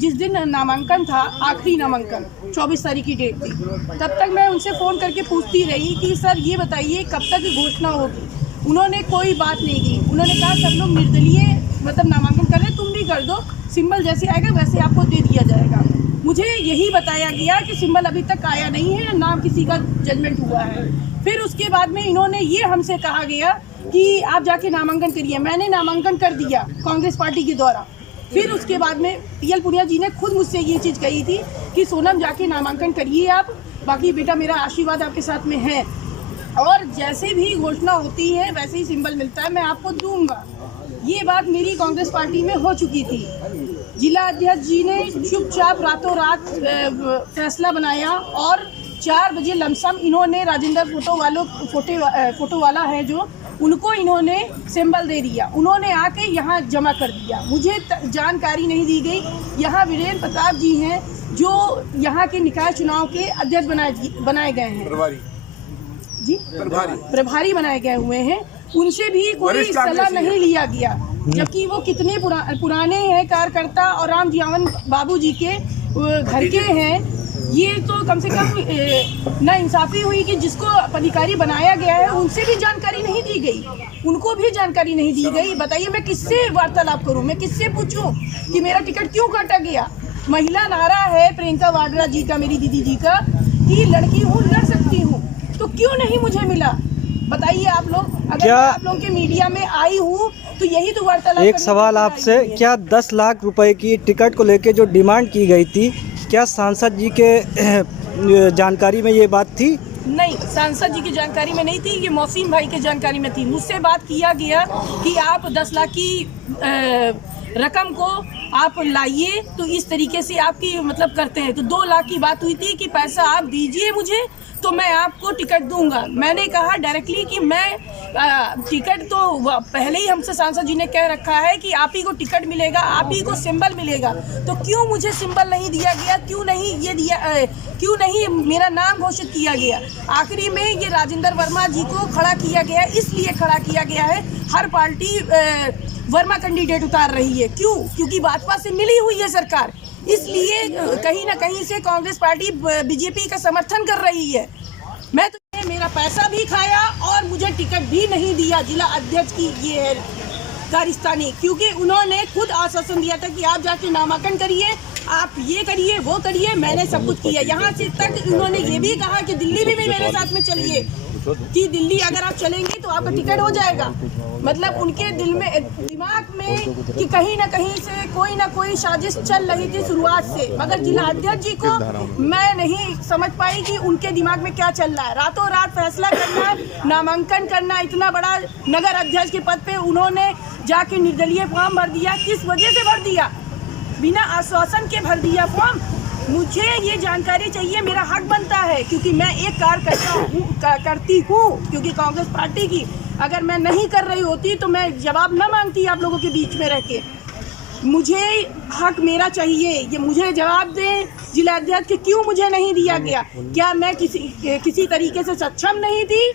जिस दिन नामांकन था, आखिरी नामांकन 24 तारीख की डेट थी, तब तक मैं उनसे फ़ोन करके पूछती रही कि सर ये बताइए कब तक घोषणा होगी। उन्होंने कोई बात नहीं की। उन्होंने कहा सब लोग निर्दलीय मतलब नामांकन कर रहे, तुम भी कर दो, सिंबल जैसे आएगा वैसे आपको दे दिया जाएगा। मुझे यही बताया गया कि सिंबल अभी तक आया नहीं है, नाम किसी का जजमेंट हुआ है। फिर उसके बाद में इन्होंने ये हमसे कहा गया कि आप जाके नामांकन करिए। मैंने नामांकन कर दिया कांग्रेस पार्टी के द्वारा। फिर उसके बाद में पीएल पुनिया जी ने खुद मुझसे ये चीज़ कही थी कि सोनम जाके नामांकन करिए आप, बाकी बेटा मेरा आशीर्वाद आपके साथ में है, और जैसे भी घोषणा होती है वैसे ही सिंबल मिलता है मैं आपको दूंगा। ये बात मेरी कांग्रेस पार्टी में हो चुकी थी। जिला अध्यक्ष जी ने चुपचाप रातों रात फैसला बनाया और 4 बजे लमसम इन्होंने राजेंद्र फोटो वाला है जो, उनको इन्होंने सिंबल दे दिया। उन्होंने आके यहाँ जमा कर दिया। मुझे जानकारी नहीं दी गई। यहाँ वीरेंद्र प्रताप जी हैं जो यहाँ के निकाय चुनाव के अध्यक्ष बनाए गए हैं, जी प्रभारी बनाए गए हुए हैं। उनसे भी कोई सलाह नहीं लिया गया, जबकि वो कितने पुराने हैं कार्यकर्ता और राम जियावन बाबू जी के घर के हैं। ये तो कम से कम ना इंसाफी हुई कि जिसको अधिकारी बनाया गया है उनसे भी जानकारी नहीं दी गई, उनको भी जानकारी नहीं दी गई। बताइए मैं किससे वार्तालाप करूं, मैं किससे पूछूं कि मेरा टिकट क्यों काटा गया। महिला नारा है प्रियंका वाड्रा जी का, मेरी दीदी जी का, कि लड़की हूँ लड़ सकती हूँ, तो क्यों नहीं मुझे मिला? बताइए आप लोग। अगर क्या आप लोगों के मीडिया में आई हूँ तो यही तो वार्तालाप। एक सवाल आपसे, क्या 10 लाख रुपए की टिकट को लेके जो डिमांड की गई थी, क्या सांसद जी के जानकारी में ये बात थी? नहीं, सांसद जी की जानकारी में नहीं थी, ये मौसीम भाई के जानकारी में थी। मुझसे बात किया गया कि आप 10 लाख की रकम को आप लाइए, तो इस तरीके से आपकी मतलब करते हैं। तो 2 लाख की बात हुई थी कि पैसा आप दीजिए मुझे तो मैं आपको टिकट दूंगा। मैंने कहा डायरेक्टली कि मैं टिकट तो पहले ही हमसे सांसद जी ने कह रखा है कि आप ही को टिकट मिलेगा, आप ही को सिंबल मिलेगा, तो क्यों मुझे सिंबल नहीं दिया गया, क्यों नहीं ये दिया, क्यों नहीं मेरा नाम घोषित किया गया। आखिरी में ये राजेंद्र वर्मा जी को खड़ा किया गया, इसलिए खड़ा किया गया है, हर पार्टी वर्मा कैंडिडेट उतार रही है। क्यों? क्योंकि भाजपा से मिली हुई है सरकार, इसलिए कहीं ना कहीं से कांग्रेस पार्टी बीजेपी का समर्थन कर रही है। मैं तो मेरा पैसा भी खाया और मुझे टिकट भी नहीं दिया जिला अध्यक्ष की ये है कारिस्तानी, क्योंकि उन्होंने खुद आश्वासन दिया था कि आप जाके नामांकन करिए, आप ये करिए वो करिए। मैंने सब कुछ किया। यहाँ से तक उन्होंने ये भी कहा कि दिल्ली भी मेरे साथ में चलिए, कि दिल्ली अगर आप चलेंगे तो आपका टिकट हो जाएगा। मतलब उनके दिमाग में कि कहीं ना कहीं से कोई ना कोई साजिश चल रही थी शुरुआत से, मगर जिला अध्यक्ष जी को मैं नहीं समझ पाई कि उनके दिमाग में क्या चल रहा है। रातों रात फैसला करना, नामांकन करना, इतना बड़ा नगर अध्यक्ष के पद पे उन्होंने जाके निर्दलीय फॉर्म भर दिया। किस वजह से भर दिया? बिना आश्वासन के भर दिया फॉर्म। मुझे ये जानकारी चाहिए, मेरा हक बनता है, क्योंकि मैं एक करती हूँ क्योंकि कांग्रेस पार्टी की अगर मैं नहीं कर रही होती तो मैं जवाब न मांगती आप लोगों के बीच में रह के। मुझे हक मेरा चाहिए, ये मुझे जवाब दें जिला अध्यक्ष कि क्यों मुझे नहीं दिया गया। क्या मैं किसी तरीके से सक्षम नहीं थी,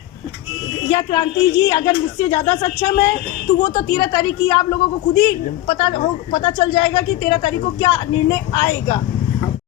या क्रांति जी अगर मुझसे ज़्यादा सक्षम है तो वो तो 13 तारीख की आप लोगों को खुद ही पता चल जाएगा कि 13 तारीख को क्या निर्णय आएगा।